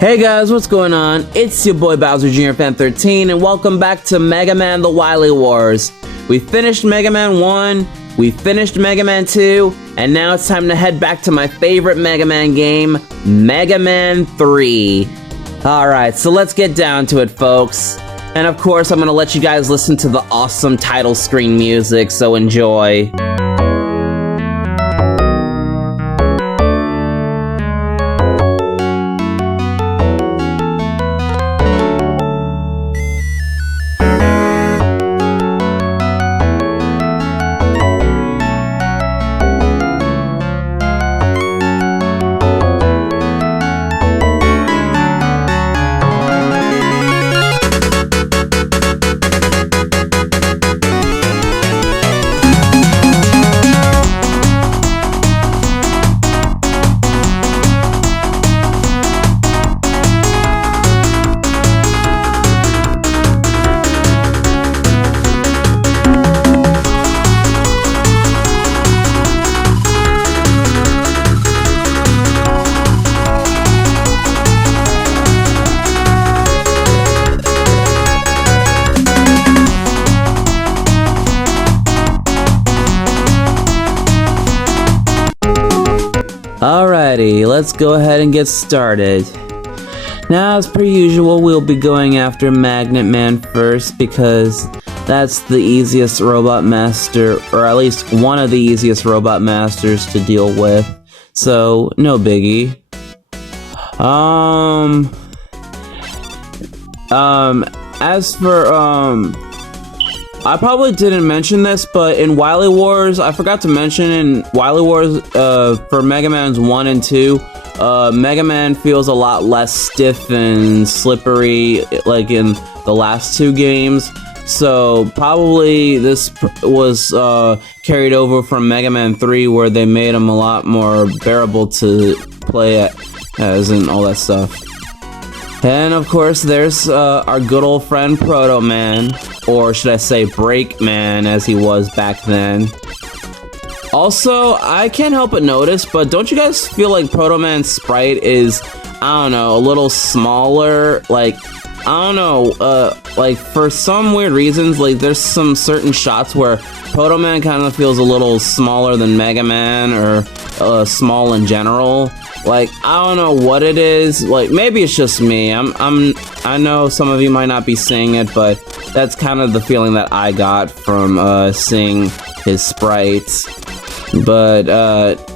Hey guys, what's going on? It's your boy Bowser Jr. Fan 13 and welcome back to Mega Man The Wily Wars. We finished Mega Man 1, we finished Mega Man 2, and now it's time to head back to my favorite Mega Man game, Mega Man 3. Alright, so let's get down to it, folks. And of course, I'm gonna let you guys listen to the awesome title screen music, so enjoy. Alrighty, let's go ahead and get started. Now, as per usual, we'll be going after Magnet Man first because that's the easiest robot master, or at least one of the easiest robot masters to deal with. So, no biggie. As for, I probably didn't mention this, but in Wily Wars, I forgot to mention in Wily Wars, for Mega Man's 1 and 2, Mega Man feels a lot less stiff and slippery, like in the last two games. So, probably this was, carried over from Mega Man 3, where they made him a lot more bearable to play as and all that stuff. And of course, there's our good old friend Proto Man, or should I say Break Man, as he was back then. Also, I can't help but notice, but don't you guys feel like Proto Man's sprite is, I don't know, a little smaller? Like, I don't know, like for some weird reasons, like there's some certain shots where Proto Man kind of feels a little smaller than Mega Man, or small in general. Like, I don't know what it is. Like, maybe it's just me. I know some of you might not be seeing it, but that's kind of the feeling that I got from seeing his sprites. But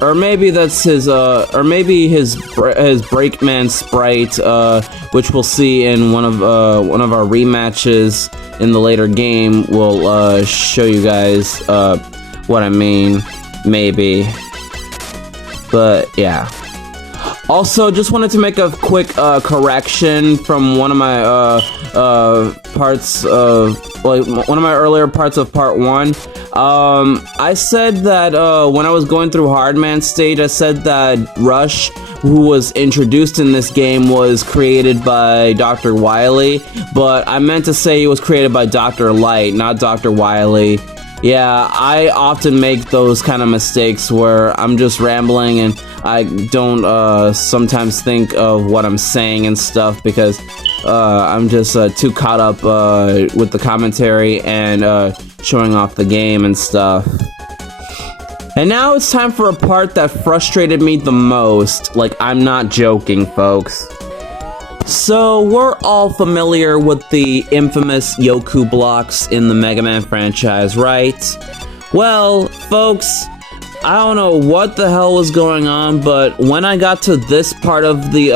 or maybe that's his or maybe his Breakman sprite, which we'll see in one of our rematches in the later game. Will show you guys what I mean, maybe. But yeah. Also, just wanted to make a quick correction from one of my parts of, like, one of my earlier parts of part 1. I said that when I was going through Hardman stage, I said that Rush, who was introduced in this game, was created by Dr. Wily, but I meant to say he was created by Dr. Light, not Dr. Wily. Yeah, I often make those kind of mistakes where I'm just rambling and I don't sometimes think of what I'm saying and stuff because I'm just too caught up with the commentary and showing off the game and stuff. And now it's time for a part that frustrated me the most. Like, I'm not joking, folks. So, we're all familiar with the infamous Yoku blocks in the Mega Man franchise, right? Well, folks, I don't know what the hell was going on, but when I got to this part of the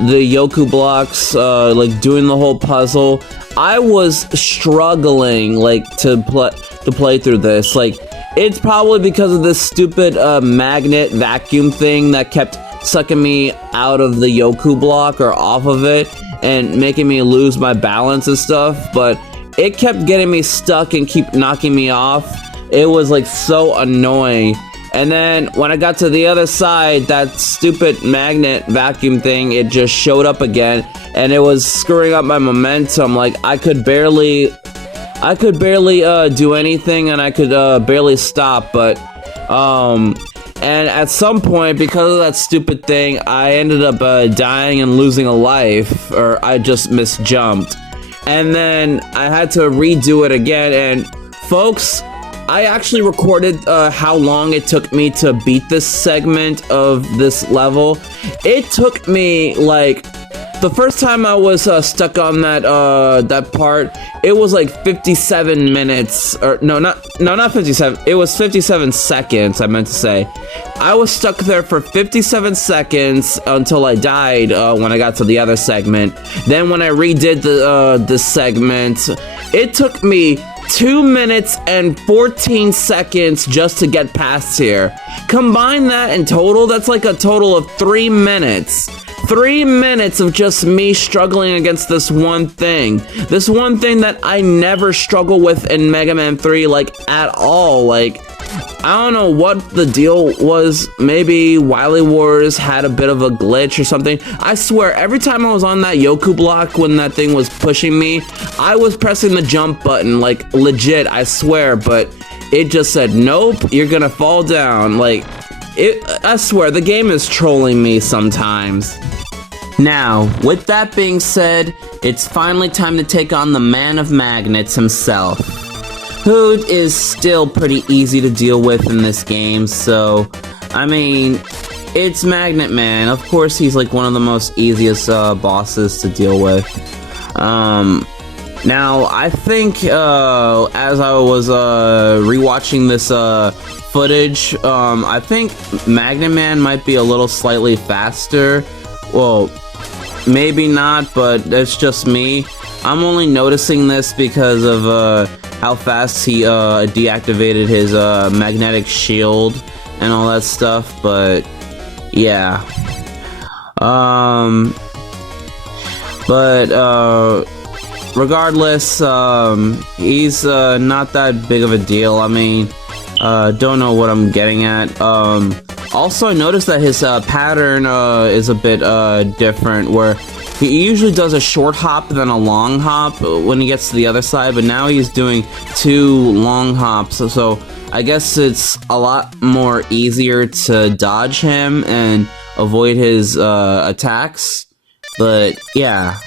Yoku blocks, like doing the whole puzzle, I was struggling, like, to play through this. Like, it's probably because of this stupid magnet vacuum thing that kept sucking me out of the Yoku block or off of it and making me lose my balance and stuff, but it kept getting me stuck and keep knocking me off. It was like so annoying. And then when I got to the other side, that stupid magnet vacuum thing, it just showed up again and it was screwing up my momentum. Like, I could barely do anything and I could barely stop, but And at some point, because of that stupid thing, I ended up dying and losing a life, or I just misjumped. And then I had to redo it again, and folks, I actually recorded how long it took me to beat this segment of this level. It took me, like, the first time I was stuck on that part, it was like 57 minutes, or not 57, it was 57 seconds, I meant to say. I was stuck there for 57 seconds until I died when I got to the other segment. Then when I redid this segment, it took me 2 minutes and 14 seconds just to get past here. Combine that in total, that's like a total of 3 minutes. 3 minutes of just me struggling against this one thing. This one thing that I never struggle with in Mega Man 3, like, at all. Like, I don't know what the deal was. Maybe Wily Wars had a bit of a glitch or something. I swear, every time I was on that Yoku block when that thing was pushing me, I was pressing the jump button, like, legit, I swear, but it just said, nope, you're gonna fall down. Like, I swear, the game is trolling me sometimes. Now, with that being said, it's finally time to take on the man of magnets himself, who is still pretty easy to deal with in this game. So, I mean, it's Magnet Man. Of course, he's like one of the most easiest bosses to deal with. Now, I think as I was rewatching this footage, I think Magnet Man might be a little slightly faster. Well, maybe not, but that's just me. I'm only noticing this because of how fast he deactivated his magnetic shield and all that stuff, but yeah. Regardless, he's not that big of a deal. I mean, don't know what I'm getting at. Also, I noticed that his pattern is a bit different, where he usually does a short hop then a long hop when he gets to the other side, but now he's doing 2 long hops, so I guess it's a lot more easier to dodge him and avoid his attacks, but yeah.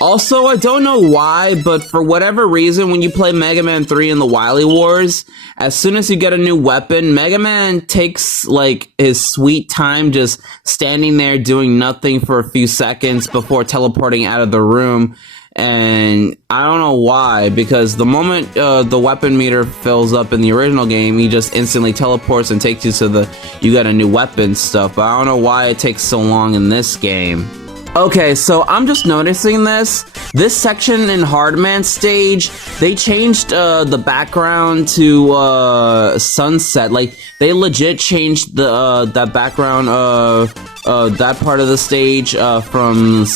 Also, I don't know why, but for whatever reason, when you play Mega Man 3 in the Wily Wars, as soon as you get a new weapon, Mega Man takes, like, his sweet time just standing there doing nothing for a few seconds before teleporting out of the room. And I don't know why, because the moment the weapon meter fills up in the original game, he just instantly teleports and takes you to you got a new weapon stuff. But I don't know why it takes so long in this game. Okay, so I'm just noticing this section in Hardman stage, they changed the background to sunset. Like, they legit changed that background that part of the stage from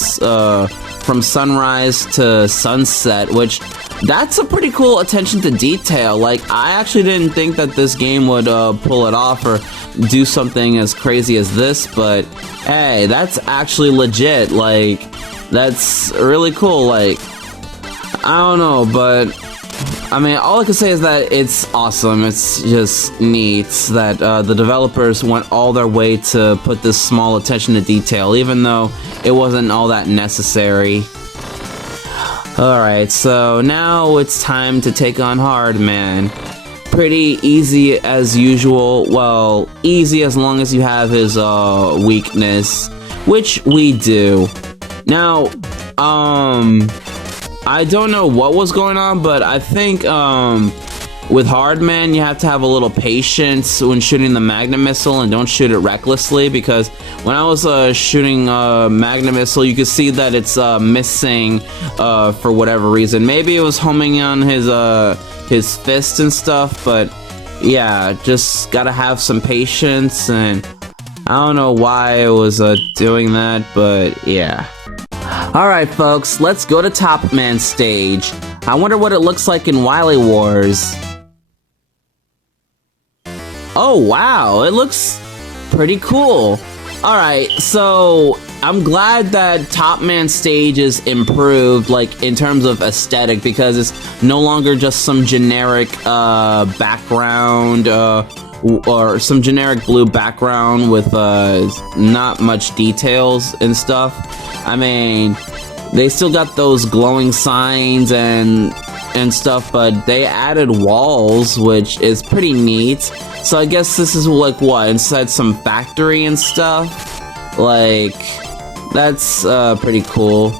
sunrise to sunset, which that's a pretty cool attention to detail. Like, I actually didn't think that this game would pull it off or do something as crazy as this, but hey, that's actually legit. Like, that's really cool. Like, I don't know, but I mean, all I can say is that it's awesome. It's just neat that the developers went all their way to put this small attention to detail, even though it wasn't all that necessary. Alright, so now it's time to take on Hardman. Pretty easy as usual. Well, easy as long as you have his weakness, which we do. Now, I don't know what was going on, but I think with Hardman, you have to have a little patience when shooting the Magnet Missile, and don't shoot it recklessly, because when I was shooting Magnet Missile, you could see that it's missing for whatever reason. Maybe it was homing on his fist and stuff, but yeah, just gotta have some patience, and I don't know why I was doing that, but yeah. Alright folks, let's go to Top Man stage. I wonder what it looks like in Wily Wars. Oh wow, it looks pretty cool. Alright, so I'm glad that Top Man stage is improved, like, in terms of aesthetic, because it's no longer just some generic background or some generic blue background with not much details and stuff. I mean, they still got those glowing signs and stuff, but they added walls, which is pretty neat. So I guess this is like what, inside some factory and stuff? Like, that's pretty cool.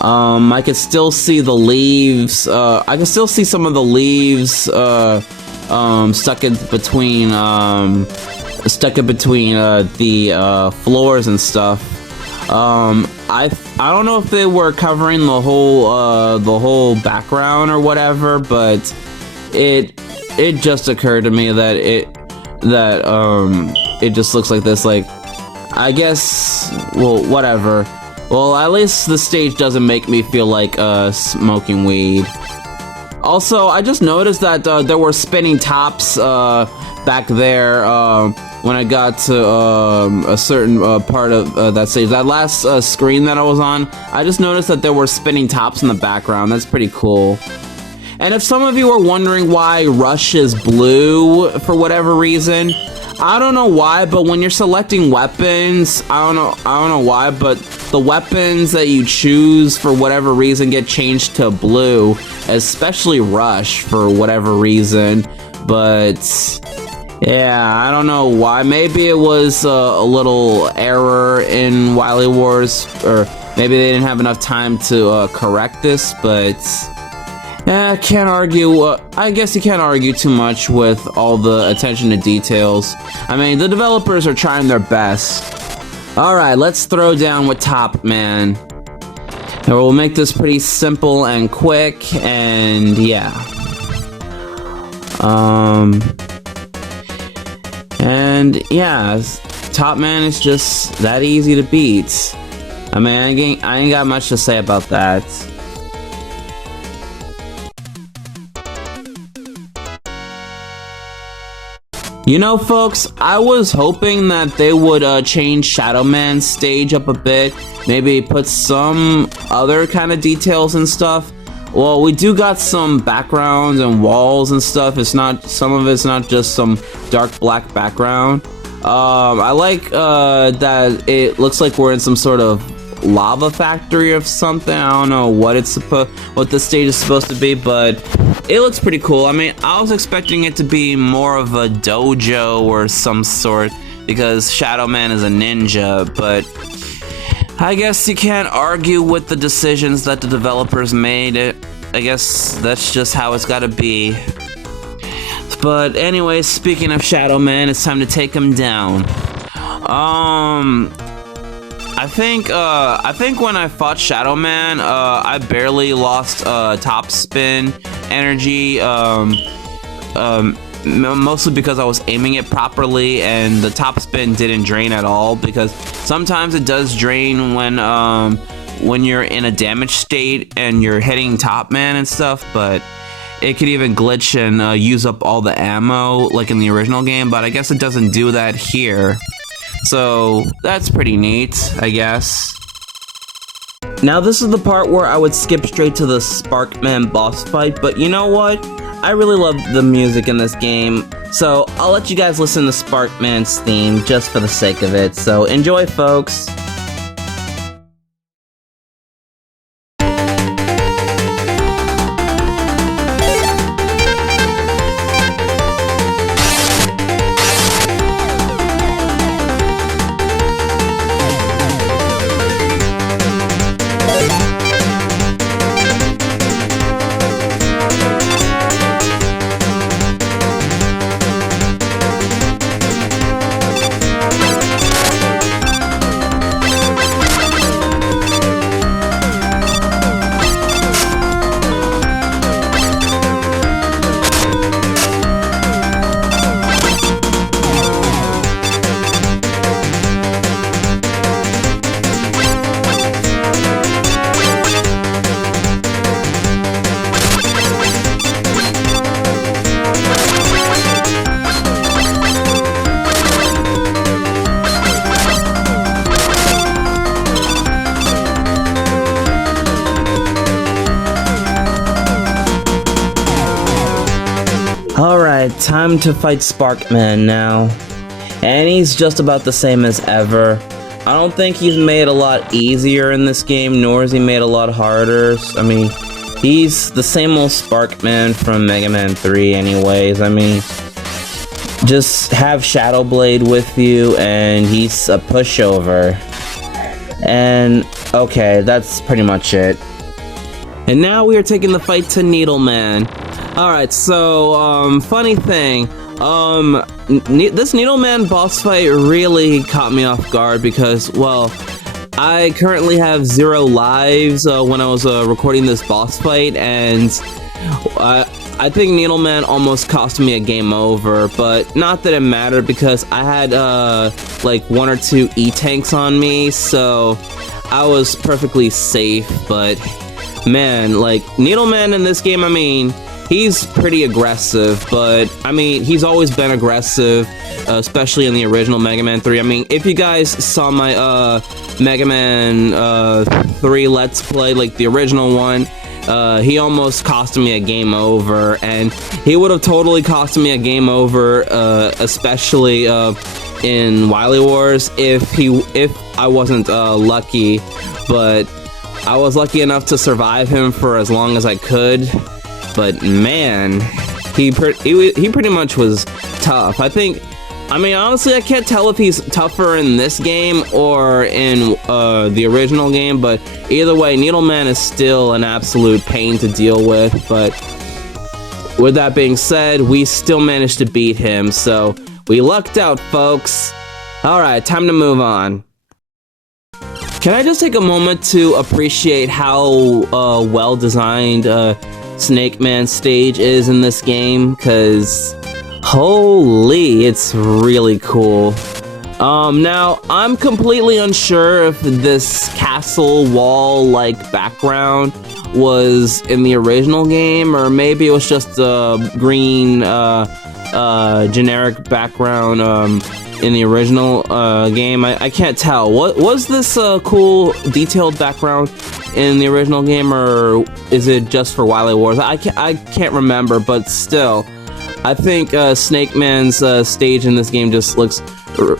I could still see the leaves. I can still see some of the leaves stuck in between the floors and stuff. I don't know if they were covering the whole background or whatever, but it just occurred to me that it just looks like this. Like, I guess, well, whatever. Well, at least the stage doesn't make me feel like smoking weed. Also, I just noticed that there were spinning tops back there when I got to a certain part of that stage. That last screen that I was on, I just noticed that there were spinning tops in the background. That's pretty cool. And if some of you are wondering why Rush is blue for whatever reason, I don't know why, but when you're selecting weapons, I don't know why, but the weapons that you choose for whatever reason get changed to blue, especially Rush for whatever reason. But yeah, I don't know why. Maybe it was a little error in Wily Wars, or maybe they didn't have enough time to correct this, but yeah, can't argue. I guess you can't argue too much with all the attention to details. I mean, the developers are trying their best. Alright, let's throw down with Top Man. And we'll make this pretty simple and quick, and yeah. And yeah, Top Man is just that easy to beat. I mean, I ain't got much to say about that. You know, folks, I was hoping that they would change Shadow Man's stage up a bit. Maybe put some other kind of details and stuff. Well, we do got some backgrounds and walls and stuff. Some of it's not just some dark black background. I like that it looks like we're in some sort of lava factory of something. I don't know what the stage is supposed to be, but it looks pretty cool. I mean, I was expecting it to be more of a dojo or some sort, because Shadow Man is a ninja, but I guess you can't argue with the decisions that the developers made. I guess that's just how it's gotta be. But anyway, speaking of Shadow Man, it's time to take him down. I think when I fought Shadow Man, I barely lost top spin energy, mostly because I was aiming it properly, and the top spin didn't drain at all, because sometimes it does drain when you're in a damaged state and you're hitting Top Man and stuff, but it could even glitch and use up all the ammo like in the original game, but I guess it doesn't do that here. So that's pretty neat, I guess. Now this is the part where I would skip straight to the Sparkman boss fight, but you know what? I really love the music in this game, so I'll let you guys listen to Sparkman's theme just for the sake of it. So enjoy, folks. Alright, time to fight Sparkman now. And he's just about the same as ever. I don't think he's made a lot easier in this game, nor is he made a lot harder. I mean, he's the same old Sparkman from Mega Man 3 anyways. I mean, just have Shadow Blade with you and he's a pushover. And okay, that's pretty much it. And now we are taking the fight to Needleman. Alright, so, funny thing, this Needleman boss fight really caught me off guard because, well, I currently have 0 lives when I was recording this boss fight, and I think Needleman almost cost me a game over, but not that it mattered because I had like 1 or 2 E-tanks on me, so I was perfectly safe. But man, like, Needleman in this game, I mean, he's pretty aggressive, but I mean, he's always been aggressive, especially in the original Mega Man 3. I mean, if you guys saw my Mega Man 3 Let's Play, like the original one, he almost cost me a game over, and he would have totally cost me a game over, especially in Wily Wars, if I wasn't lucky. But I was lucky enough to survive him for as long as I could. But man, he pretty much was tough. I mean, honestly, I can't tell if he's tougher in this game or in the original game, but either way, Needleman is still an absolute pain to deal with. But with that being said, we still managed to beat him, so we lucked out, folks. Alright, time to move on. Can I just take a moment to appreciate how well designed Snake Man stage is in this game? Because holy, it's really cool. Now, I'm completely unsure if this castle wall-like background was in the original game, or maybe it was just a green, generic background, in the original, game. I can't tell. What was this, cool, detailed background in the original game, or is it just for Wily Wars? I can't remember, but still, I think Snake Man's stage in this game just looks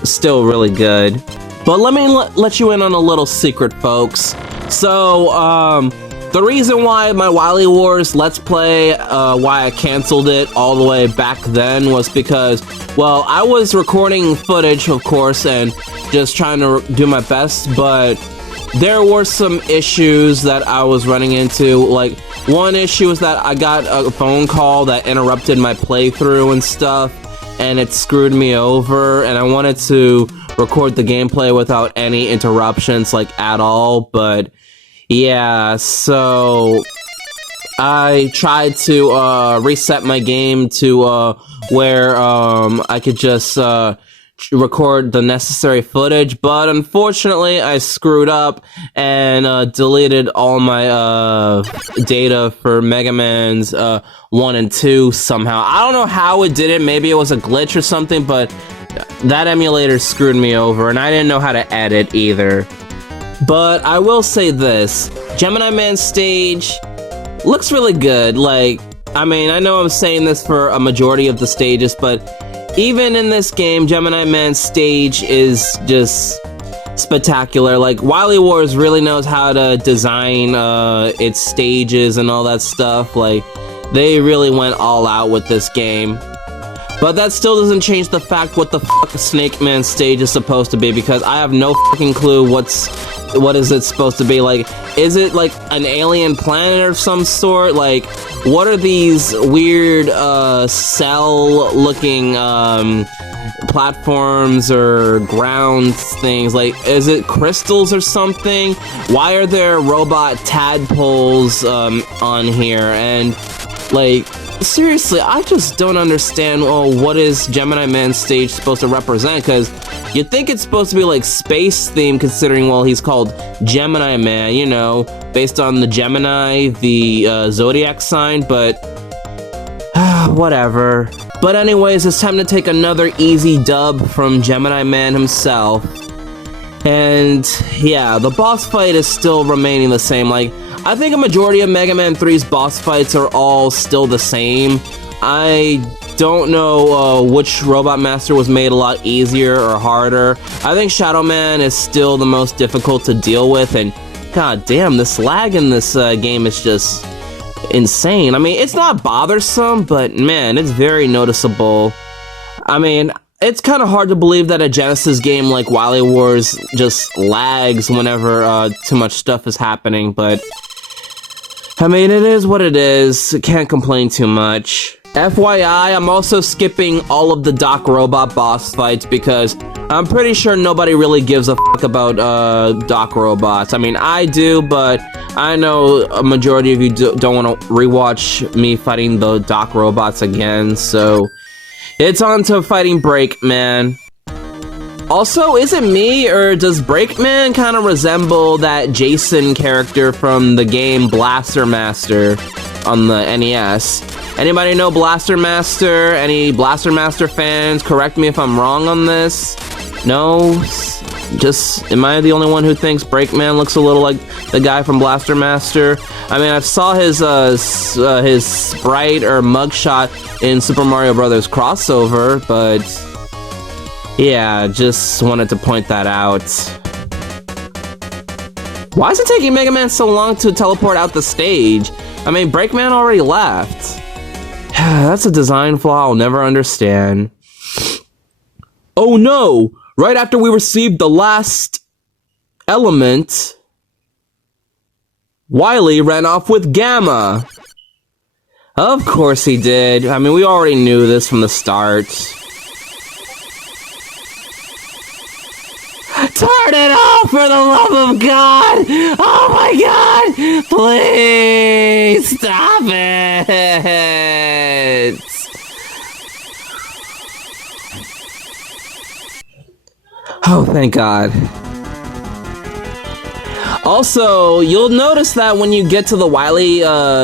still really good. But let me let you in on a little secret, folks. So, the reason why my Wily Wars Let's Play, why I canceled it all the way back then was because, well, I was recording footage, of course, and just trying to do my best, but there were some issues that I was running into. Like, one issue is that I got a phone call that interrupted my playthrough and stuff, and it screwed me over, and I wanted to record the gameplay without any interruptions, like, at all, but yeah, so I tried to reset my game to where I could just record the necessary footage, but unfortunately I screwed up and deleted all my data for Mega Man's 1 and 2 somehow. I don't know how it did it, maybe it was a glitch or something, but that emulator screwed me over, and I didn't know how to edit either. But I will say this, Gemini Man stage looks really good. Like, I mean, I know I'm saying this for a majority of the stages, but even in this game, Gemini Man stage is just spectacular. Like, Wily Wars really knows how to design its stages and all that stuff. Like, they really went all out with this game. But that still doesn't change the fact what the fuck Snake Man stage is supposed to be, because I have no fucking clue what is it supposed to be. Like, is it like an alien planet of some sort? Like, what are these weird cell-looking platforms or ground things? Like, is it crystals or something? Why are there robot tadpoles on here? And like, seriously, I just don't understand, what is Gemini Man stage supposed to represent, because you'd think it's supposed to be like space themed, considering, well, he's called Gemini Man, you know, based on the Gemini, the zodiac sign, but whatever. But anyways, it's time to take another easy dub from Gemini Man himself. And yeah, the boss fight is still remaining the same. Like, I think a majority of Mega Man 3's boss fights are all still the same. I don't know which Robot Master was made a lot easier or harder. I think Shadow Man is still the most difficult to deal with, and god damn, this lag in this game is just insane. I mean, it's not bothersome, but man, it's very noticeable. I mean, it's kind of hard to believe that a Genesis game like Wily Wars just lags whenever too much stuff is happening, but I mean, it is what it is. Can't complain too much. FYI, I'm also skipping all of the Doc Robot boss fights because I'm pretty sure nobody really gives a fuck about Doc Robots. I mean, I do, but I know a majority of you don't want to rewatch me fighting the Doc Robots again, so it's on to fighting Breakman. Also, is it me, or does Breakman kind of resemble that Jason character from the game Blaster Master on the NES? Anybody know Blaster Master? Any Blaster Master fans? Correct me if I'm wrong on this. No? Just, am I the only one who thinks Breakman looks a little like the guy from Blaster Master? I mean, I saw his sprite or mugshot in Super Mario Bros. Crossover, but yeah, just wanted to point that out. Why is it taking Mega Man so long to teleport out the stage? I mean, Breakman already left. That's a design flaw I'll never understand. Oh no! Right after we received the last element, Wily ran off with Gamma. Of course he did. I mean, we already knew this from the start. Turn it off, for the love of God! Oh my God! Please stop it! Oh, thank God. Also, you'll notice that when you get to the Wily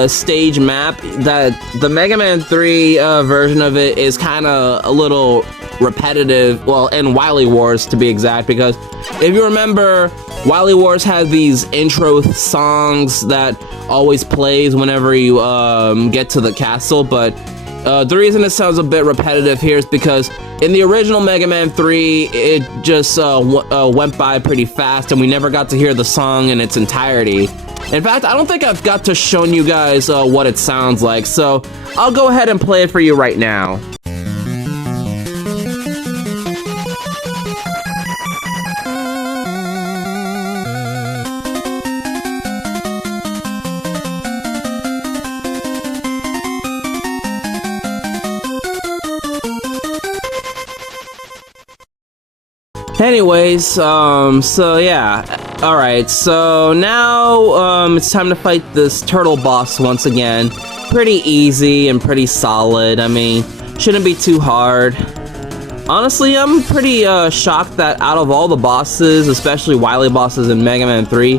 stage map, that the Mega Man 3 version of it is kind of a little repetitive, well, in Wily Wars to be exact, because if you remember, Wily Wars had these intro songs that always plays whenever you get to the castle, but the reason it sounds a bit repetitive here is because in the original Mega Man 3, it just went by pretty fast and we never got to hear the song in its entirety. In fact, I don't think I've got to show you guys what it sounds like, so I'll go ahead and play it for you right now. Anyways, so yeah, alright, so now, it's time to fight this turtle boss once again. Pretty easy and pretty solid, I mean, shouldn't be too hard. Honestly, I'm pretty, shocked that out of all the bosses, especially Wily bosses in Mega Man 3,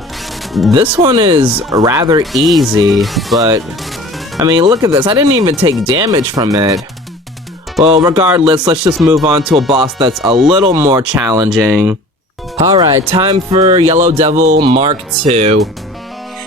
this one is rather easy, but, I mean, look at this, I didn't even take damage from it. Well, regardless, let's just move on to a boss that's a little more challenging. Alright, time for Yellow Devil Mark II.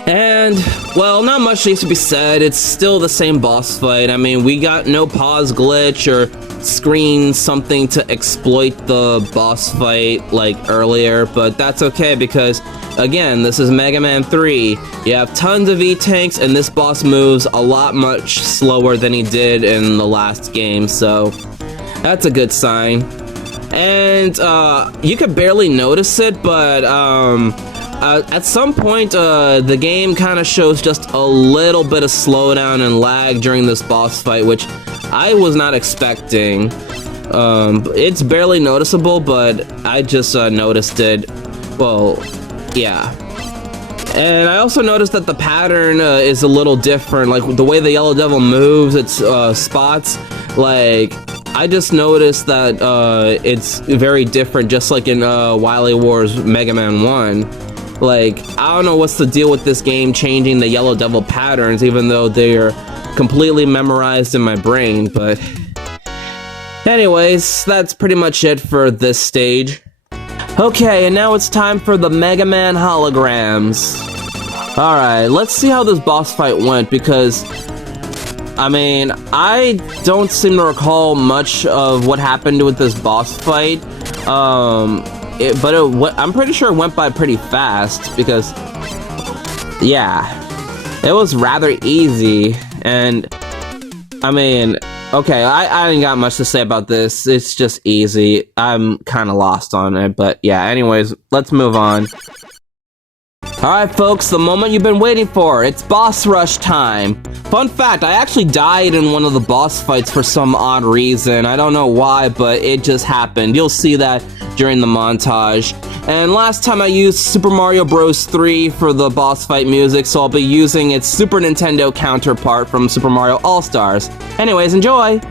And, well, not much needs to be said, it's still the same boss fight. I mean, we got no pause glitch or screen something to exploit the boss fight like earlier, but that's okay because, again, this is Mega Man 3. You have tons of E-tanks, and this boss moves a lot much slower than he did in the last game, so that's a good sign. And, you could barely notice it, but, at some point, the game kind of shows just a little bit of slowdown and lag during this boss fight, which I was not expecting. It's barely noticeable, but I just noticed it. Well, yeah. And I also noticed that the pattern is a little different, like the way the Yellow Devil moves its spots, like I just noticed that it's very different, just like in Wily Wars Mega Man 1. Like, I don't know what's the deal with this game changing the Yellow Devil patterns, even though they're completely memorized in my brain, but anyways, that's pretty much it for this stage. Okay, and now it's time for the Mega Man holograms. Alright, let's see how this boss fight went, because I mean, I don't seem to recall much of what happened with this boss fight. I'm pretty sure it went by pretty fast because, yeah, it was rather easy. And I mean, okay, I ain't got much to say about this. It's just easy. I'm kind of lost on it, but yeah. Anyways, let's move on. Alright folks, the moment you've been waiting for, it's boss rush time! Fun fact, I actually died in one of the boss fights for some odd reason. I don't know why, but it just happened. You'll see that during the montage. And last time I used Super Mario Bros. 3 for the boss fight music, so I'll be using its Super Nintendo counterpart from Super Mario All-Stars. Anyways, enjoy!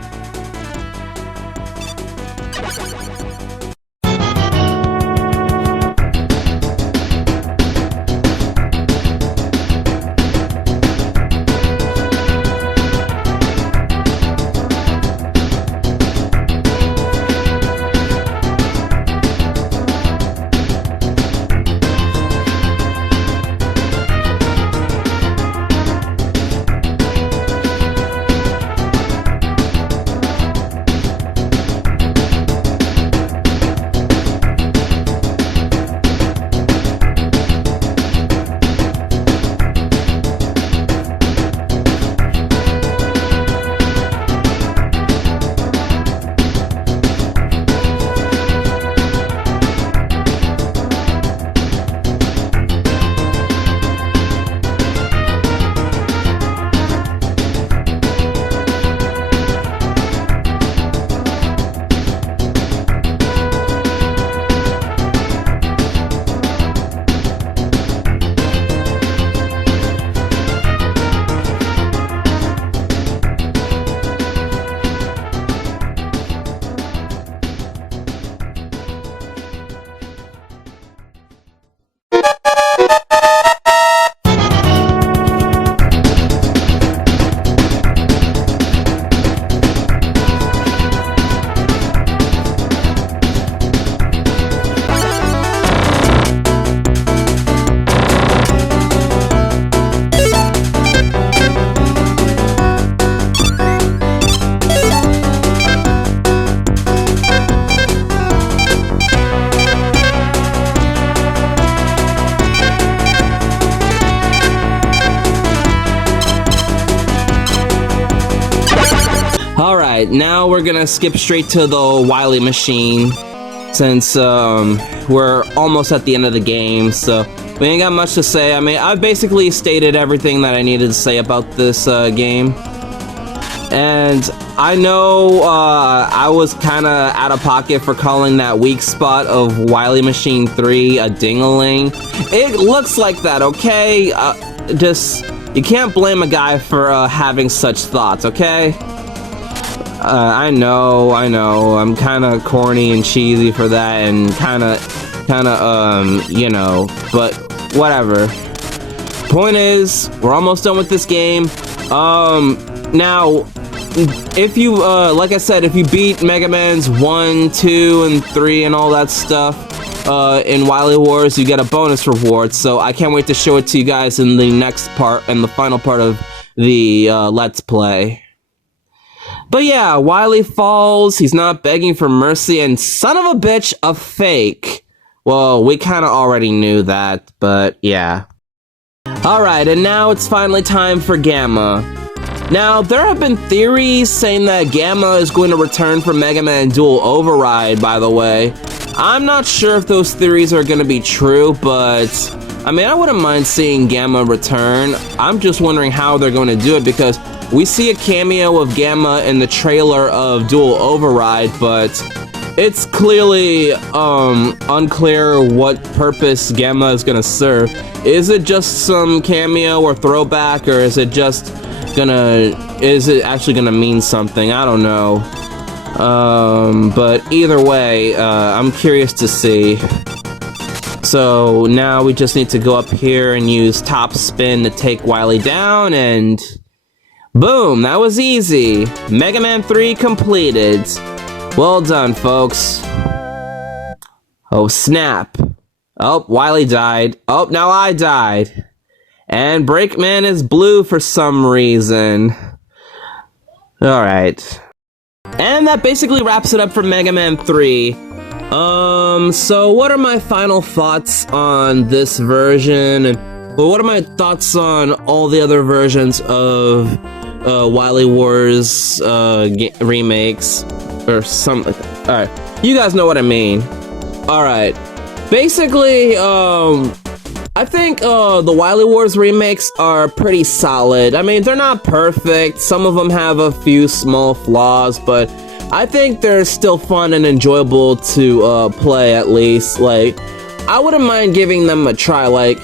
Alright, now we're gonna skip straight to the Wily machine, since we're almost at the end of the game, so we ain't got much to say. I mean, I've basically stated everything that I needed to say about this game. And I know I was kind of out of pocket for calling that weak spot of Wily Machine 3 a ding-a-ling. It looks like that, okay? You can't blame a guy for having such thoughts, okay? I know, I'm kinda corny and cheesy for that, and kinda, you know, but whatever. Point is, we're almost done with this game. Now, if you, like I said, if you beat Mega Man's 1, 2, and 3 and all that stuff, in Wily Wars, you get a bonus reward, so I can't wait to show it to you guys in the next part, and the final part of the, Let's Play. But yeah, Wily falls, he's not begging for mercy, and son of a bitch, a fake. Well, we kinda already knew that, but yeah. Alright, and now it's finally time for Gamma. Now, there have been theories saying that Gamma is going to return for Mega Man Dual Override, by the way. I'm not sure if those theories are going to be true, but I mean, I wouldn't mind seeing Gamma return. I'm just wondering how they're going to do it, because we see a cameo of Gamma in the trailer of Dual Override, but it's clearly unclear what purpose Gamma is going to serve. Is it just some cameo or throwback, or is it actually gonna mean something? I don't know. But either way, I'm curious to see. So now we just need to go up here and use top spin to take Wily down, and boom, that was easy. Mega Man 3 completed. Well done, folks. Oh snap. Oh, Wily died. Oh, now I died. And Breakman is blue for some reason. Alright. And that basically wraps it up for Mega Man 3. So what are my final thoughts on this version? And what are my thoughts on all the other versions of Wily Wars remakes? Or something. Alright. You guys know what I mean. Alright. Basically, I think the Wily Wars remakes are pretty solid. I mean, they're not perfect. Some of them have a few small flaws, but I think they're still fun and enjoyable to play, at least. Like, I wouldn't mind giving them a try. Like,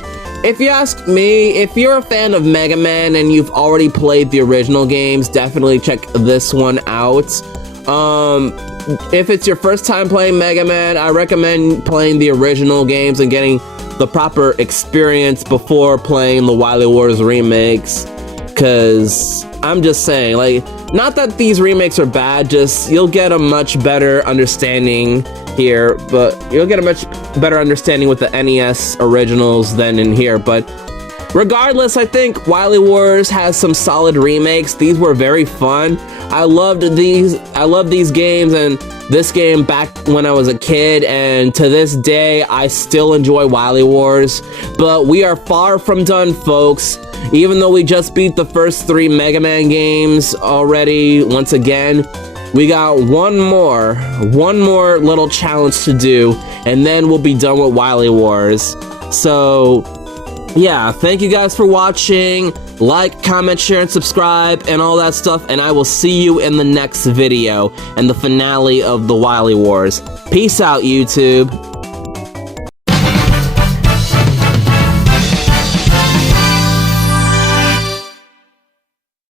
if you ask me, if you're a fan of Mega Man and you've already played the original games, definitely check this one out. If it's your first time playing Mega Man, I recommend playing the original games and getting the proper experience before playing the Wily Wars remakes, because I'm just saying, like, not that these remakes are bad, just you'll get a much better understanding here, but you'll get a much better understanding with the NES originals than in here. But regardless, I think Wily Wars has some solid remakes. These were very fun. I love these games, and this game back when I was a kid, and to this day I still enjoy Wily Wars. But we are far from done, folks. Even though we just beat the first 3 Mega Man games already, once again, we got one more little challenge to do, and then we'll be done with Wily Wars. So yeah, thank you guys for watching. Like, comment, share, and subscribe, and all that stuff, and I will see you in the next video, and the finale of the Wily Wars. Peace out, YouTube.